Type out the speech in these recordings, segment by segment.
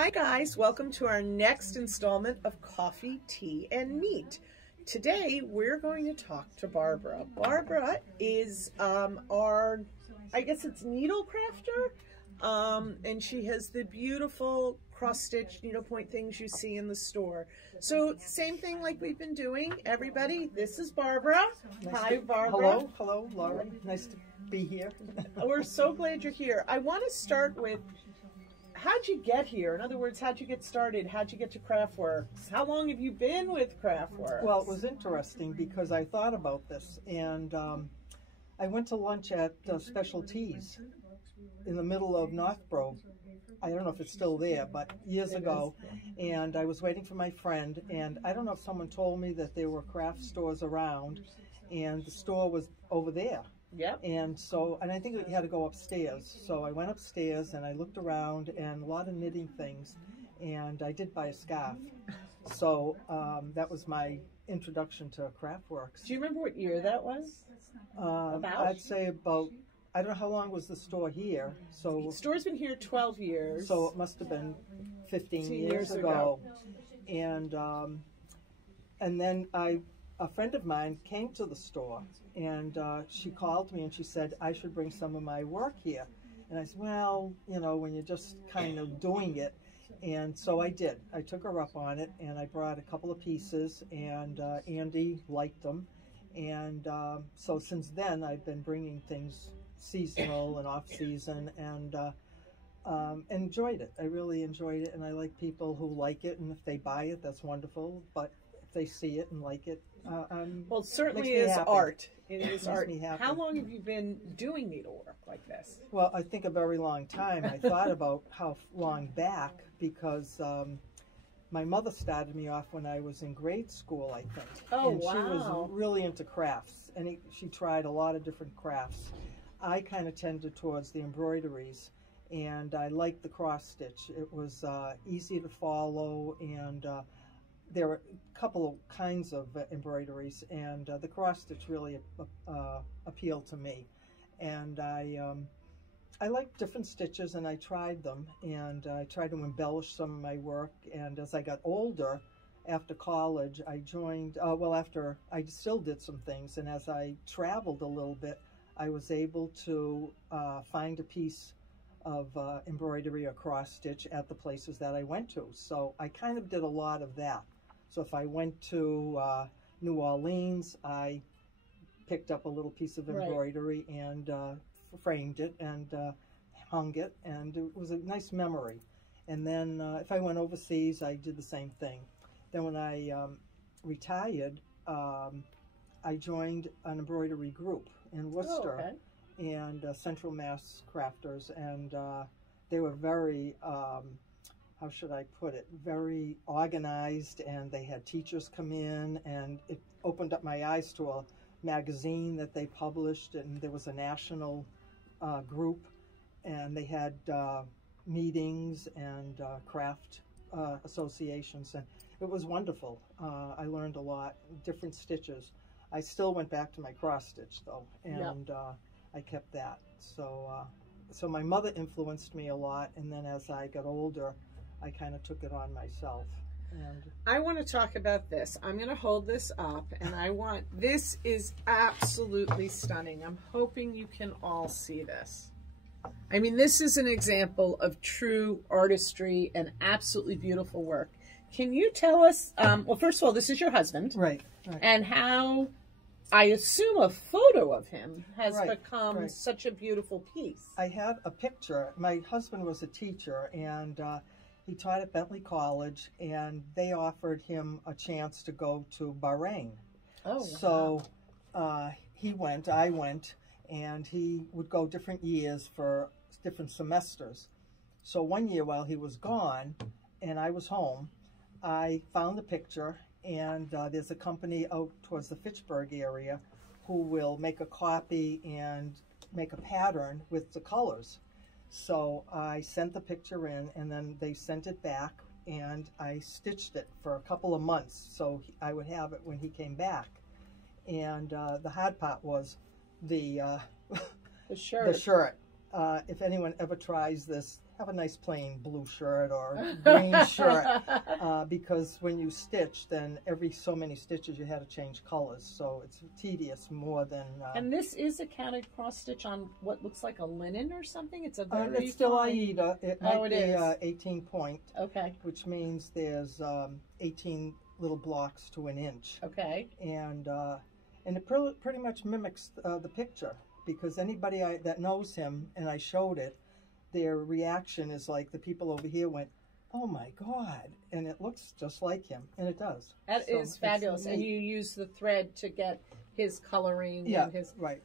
Hi guys, welcome to our next installment of Coffee, Tea, and Meat. Today we're going to talk to Barbara. Barbara is our, I guess it's needle crafter, and she has the beautiful cross-stitch needlepoint things you see in the store. So same thing like we've been doing. Everybody, this is Barbara. Hi Barbara. Hello Laura, nice to be here. We're so glad you're here. I want to start with, how'd you get here? In other words, how'd you get started? How'd you get to Craftworks? How long have you been with Craftworks? Well, it was interesting because I thought about this, and I went to lunch at Special Teas in the middle of Northboro. I don't know if it's still there, but years ago, and I was waiting for my friend, and I don't know if someone told me that there were craft stores around, and the store was over there. Yep. And I think we had to go upstairs. So I went upstairs and I looked around and a lot of knitting things, and I did buy a scarf. So that was my introduction to Craftworks. Do you remember what year that was? I'd say about, I don't know how long was the store here. So The store's been here 12 years. So it must have been 15 years ago. And then a friend of mine came to the store, and she called me and she said I should bring some of my work here. And I said, well, you know, when you're just kind of doing it. And so I did. I took her up on it, and I brought a couple of pieces, and Andy liked them. And so since then I've been bringing things seasonal and off-season, and enjoyed it. I really enjoyed it, and I like people who like it, and if they buy it, that's wonderful. But if they see it and like it, well, it certainly is art. It is art. Me happy. How long have you been doing needlework like this? Well, I think a very long time. I thought about how long back, because my mother started me off when I was in grade school, I think. Oh, and wow. She was really into crafts, and she tried a lot of different crafts. I kind of tended towards the embroideries, and I liked the cross stitch. It was easy to follow, and there were a couple of kinds of embroideries, and the cross stitch really appealed to me. And I liked different stitches, and I tried them, and I tried to embellish some of my work. And as I got older, after college, I joined, after I still did some things, and as I traveled a little bit, I was able to find a piece of embroidery or cross stitch at the places that I went to. So I kind of did a lot of that. So if I went to New Orleans, I picked up a little piece of embroidery and framed it and hung it, and it was a nice memory. And then if I went overseas, I did the same thing. Then when I retired, I joined an embroidery group in Worcester, and Central Mass Crafters, and they were very, how should I put it, very organized, and they had teachers come in, and it opened up my eyes to a magazine that they published, and there was a national group, and they had meetings and craft associations, and it was wonderful. I learned a lot, different stitches. I still went back to my cross stitch though, and I kept that. So my mother influenced me a lot, and then as I got older, I kind of took it on myself. And I want to talk about this. I'm going to hold this up, and this is absolutely stunning. I'm hoping you can all see this. I mean, this is an example of true artistry and absolutely beautiful work. Can you tell us, well, first of all, this is your husband. Right. And how, I assume, a photo of him has become such a beautiful piece. I have a picture. My husband was a teacher, and he taught at Bentley College, and they offered him a chance to go to Bahrain. Oh, wow. So he went, I went, and he would go different years for different semesters. So one year while he was gone and I was home, I found the picture, and there's a company out towards the Fitchburg area who will make a copy and make a pattern with the colors. So I sent the picture in, and then they sent it back, and I stitched it for a couple of months so I would have it when he came back. And the hard part was the shirt. if anyone ever tries this, have a nice plain blue shirt or green shirt, because when you stitch, then every so many stitches you had to change colors, so it's tedious more than. And this is a counted cross stitch on what looks like a linen or something. It's a very it's still AIDA. It might be 18 point. Okay. Which means there's 18 little blocks to an inch. Okay. And it pretty much mimics the picture, because anybody that knows him, and I showed it, their reaction is like the people over here went, "Oh my God!" And it looks just like him, and it does. That is fabulous. And you use the thread to get his coloring. Yeah, and his... right.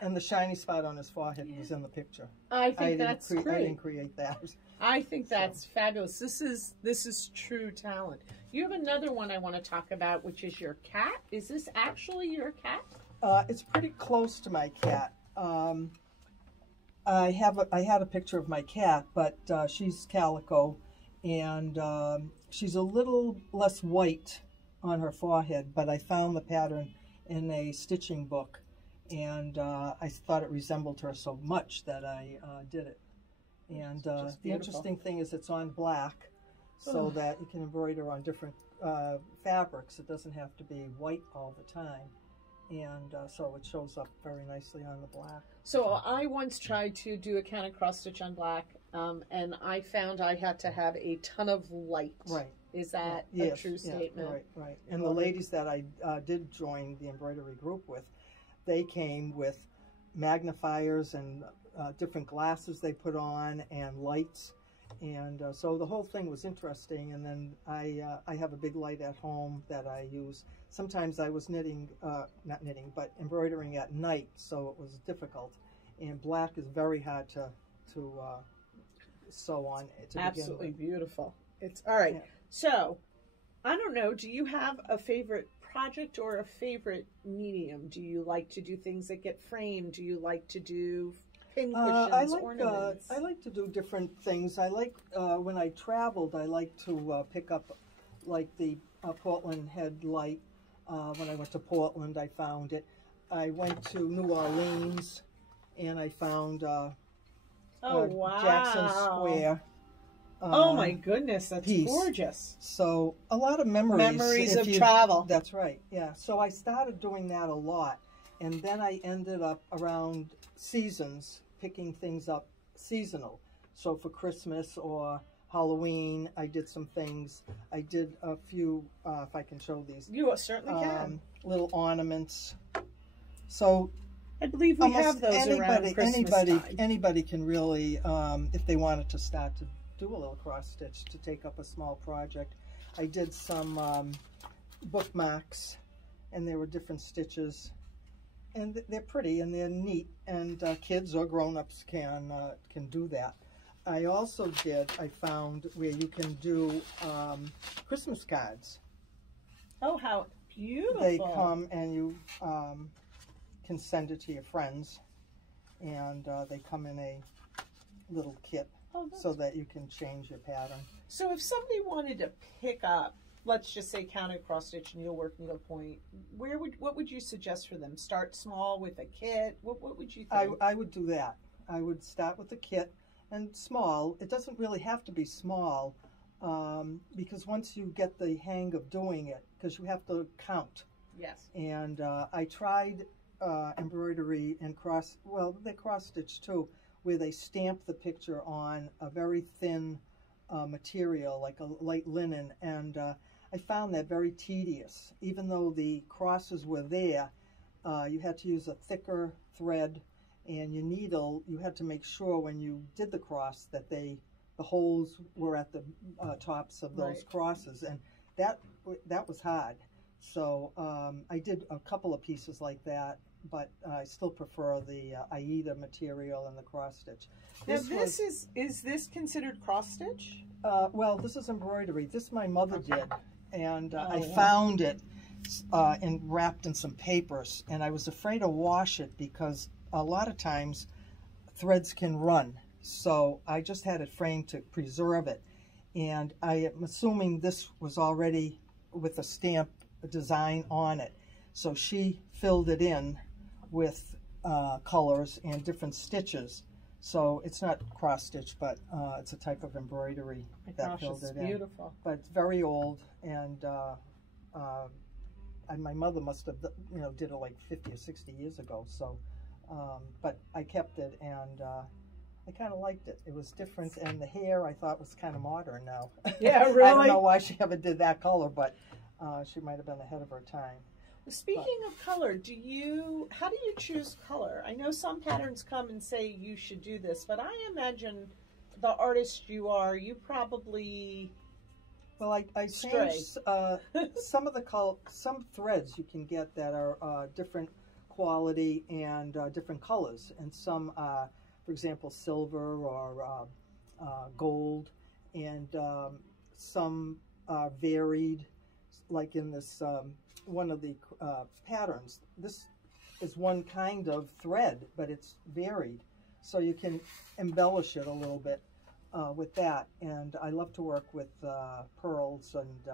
And the shiny spot on his forehead was in the picture. I think that's great. I didn't create that. I think that's fabulous. This is true talent. You have another one I want to talk about, which is your cat. Is this actually your cat? It's pretty close to my cat. I had a picture of my cat, but she's calico, and she's a little less white on her forehead, but I found the pattern in a stitching book, and I thought it resembled her so much that I did it. And the interesting thing is it's on black, so that you can embroider on different fabrics. It doesn't have to be white all the time. And so it shows up very nicely on the black. So I once tried to do a counted cross stitch on black, and I found I had to have a ton of light. Right. Is that a true statement? Right. And the ladies that I did join the embroidery group with, they came with magnifiers and different glasses they put on and lights. And so the whole thing was interesting. And then I have a big light at home that I use. Sometimes I was not knitting, but embroidering at night, so it was difficult. And black is very hard to sew on. Absolutely beautiful. It's all right. Yeah. So, I don't know. Do you have a favorite project or a favorite medium? Do you like to do things that get framed? Do you like to do pin cushions, ornaments? I like to do different things. I like when I traveled. I like to pick up, like the Portland head light. When I went to Portland, I found it. I went to New Orleans, and I found Jackson Square. Oh my goodness, that's piece. Gorgeous. So a lot of memories of travel. That's right, yeah. So I started doing that a lot, and then I ended up around seasons, picking things up seasonal. So for Christmas or Halloween, I did some things. I did a few, if I can show these. You certainly can. Little ornaments. So I believe we have those around Christmas time. Anybody can really, if they wanted to start to do a little cross stitch, to take up a small project. I did some bookmarks, and there were different stitches, and they're pretty and they're neat, and kids or grown-ups can do that. I also I found where you can do Christmas cards. Oh, how beautiful. They come and you can send it to your friends, and they come in a little kit so that you can change your pattern. So if somebody wanted to pick up, let's just say counted cross stitch needlework, needlepoint, what would you suggest for them? Start small with a kit? What would you think? I would do that. I would start with a kit. And small, it doesn't really have to be small, because once you get the hang of doing it, because you have to count. Yes. And I tried embroidery and they cross stitch too, where they stamp the picture on a very thin material, like a light linen, and I found that very tedious. Even though the crosses were there, you had to use a thicker thread. And your needle, you had to make sure when you did the cross that the holes were at the tops of those crosses, and that was hard. So I did a couple of pieces like that, but I still prefer the AIDA material and the cross stitch. Is this considered cross stitch? Well, this is embroidery. This my mother did, and I found it wrapped in some papers, and I was afraid to wash it because a lot of times threads can run, so I just had it framed to preserve it. And I am assuming this was already with a stamp design on it, so she filled it in with colors and different stitches. So it's not cross stitch, but it's a type of embroidery that filled it in. Beautiful. But it's very old, and my mother must have, did it like 50 or 60 years ago. So, but I kept it, and I kind of liked it. It was different, and the hair I thought was kind of modern now. Yeah, really. I don't know why she ever did that color, but she might have been ahead of her time. Speaking of color, how do you choose color? I know some patterns come and say you should do this, but I imagine the artist you are, you probably... Well, I changed some of some threads you can get that are different quality and different colors, and some, for example, silver or gold, and some varied, like in this one of the patterns. This is one kind of thread, but it's varied, so you can embellish it a little bit with that. And I love to work with pearls and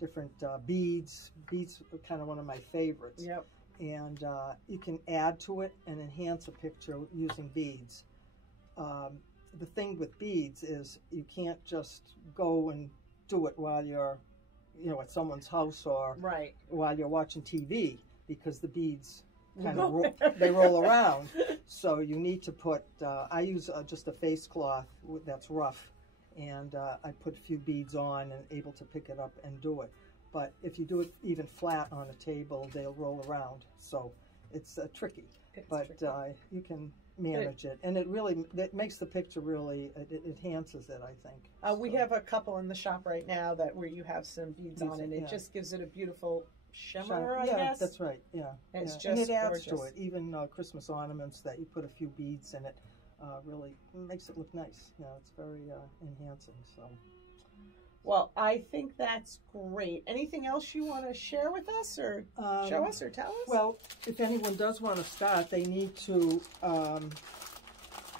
different beads. Beads are kind of one of my favorites. Yep. And you can add to it and enhance a picture using beads. The thing with beads is you can't just go and do it while you're at someone's house or while you're watching TV, because the beads kind of roll around. So you need to put, I use just a face cloth that's rough, and I put a few beads on and able to pick it up and do it. But if you do it even flat on a table, they'll roll around. So it's tricky, but you can manage it, and it makes the picture really, it enhances it, I think. We have a couple in the shop right now where you have some beads on, and it just gives it a beautiful shimmer, I guess. Yeah, that's right, yeah. And it's just and it adds gorgeous to it. Even Christmas ornaments that you put a few beads in it really makes it look nice. It's very enhancing, so. Well, I think that's great. Anything else you want to share with us, or show us, or tell us? Well, if anyone does want to start, they need to,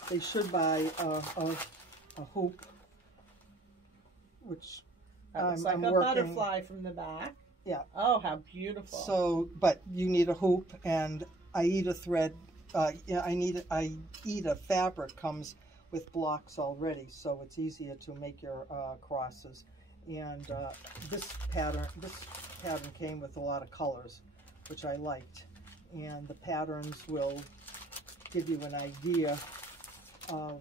they should buy a hoop, which looks like I'm a working, butterfly from the back. Yeah. Oh, how beautiful. So, but you need a hoop, and Aida thread, Aida fabric comes with blocks already, so it's easier to make your crosses. And this pattern came with a lot of colors, which I liked. And the patterns will give you an idea of,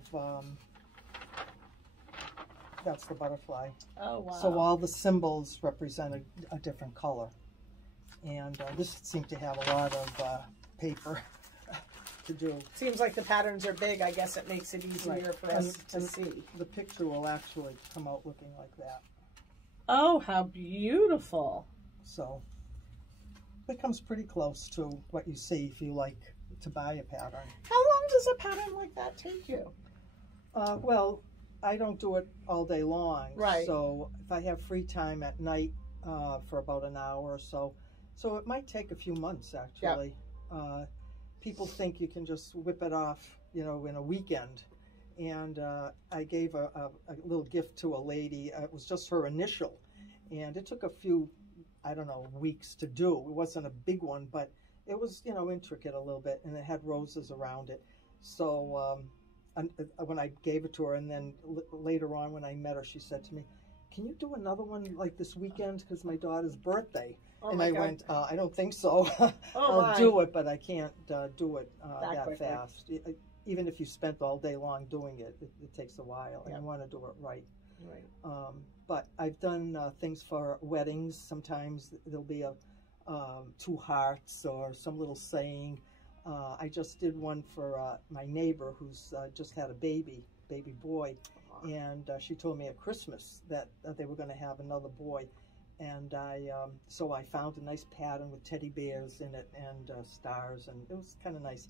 that's the butterfly. Oh, wow. So all the symbols represent a different color. And this seemed to have a lot of paper to do. Seems like the patterns are big. I guess it makes it easier for us to see. The picture will actually come out looking like that. Oh, how beautiful. So it comes pretty close to what you see if you like to buy a pattern. How long does a pattern like that take you? Well, I don't do it all day long. Right. So if I have free time at night for about an hour or so. So it might take a few months, actually. Yep. People think you can just whip it off, in a weekend. And I gave a little gift to a lady. It was just her initial. And it took a few, weeks to do. It wasn't a big one, but it was, intricate a little bit. And it had roses around it. So when I gave it to her, and then later on when I met her, she said to me, "Can you do another one like this weekend? Because my daughter's birthday." And I went, "I don't think so. I'll do it, but I can't do it that fast. Even if you spent all day long doing it, it takes a while, and I want to do it right." Right. But I've done things for weddings. Sometimes there'll be two hearts or some little saying. I just did one for my neighbor who's just had a baby boy, and she told me at Christmas that they were going to have another boy. And so I found a nice pattern with teddy bears in it and stars, and it was kind of nice.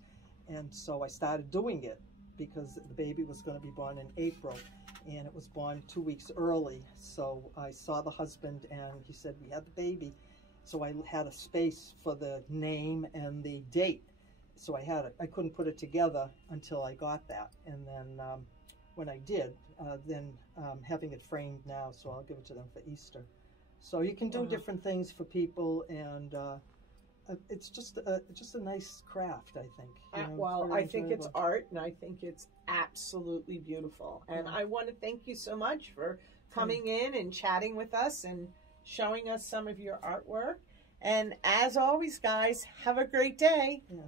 And so I started doing it because the baby was going to be born in April, and it was born 2 weeks early. So I saw the husband, and he said, "We had the baby." So I had a space for the name and the date. So I had it. I couldn't put it together until I got that. And then when I did, then having it framed now, so I'll give it to them for Easter. So you can do different things for people, and it's just a nice craft, I think. You know, Well, very I think it's enjoyable. art, and I think it's absolutely beautiful. And Yeah. I want to thank you so much for coming in and chatting with us and showing us some of your artwork. And as always, guys, have a great day. Yeah.